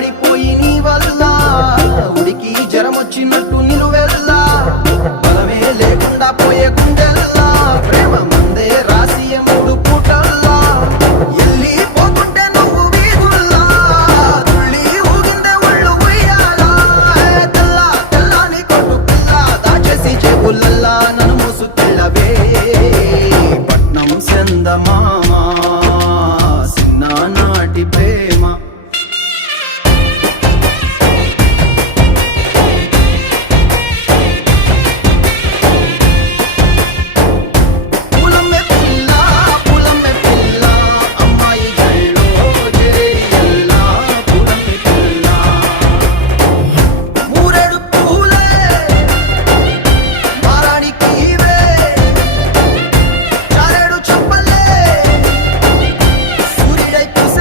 అల్లాడిపోయి నీ వల్ల ఉడికి జ్వరం వచ్చినట్టు నిలువెల్లా బలమే లేకుండా పోయే గుండె